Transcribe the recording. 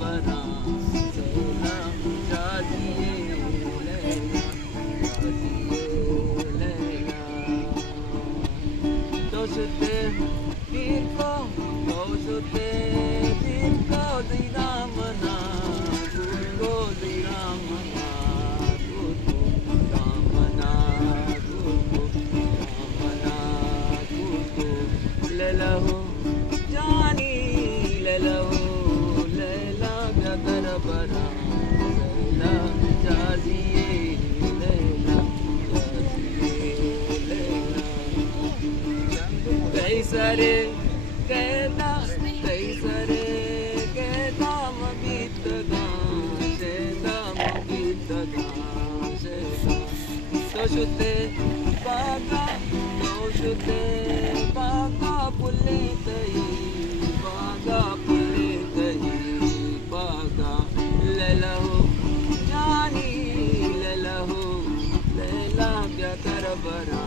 बरा लैला जाजिए लैला जाजिए लैला दोस्ते दिल को दोस्ते दिल को दिला मना को दिला मना को दामना लैला हो जानी लैला हो लैला गदर बरा लैला जाजिए लैला जाजिए लैला कैसरे कहता कैसरे कहता मबीत गाशेदा मबीत गाशेदा दोषुते बागा दोषुते बागा पुले तई बागा पुले तई बागा लैला हो जानी लैला हो लैला क्या कर बरा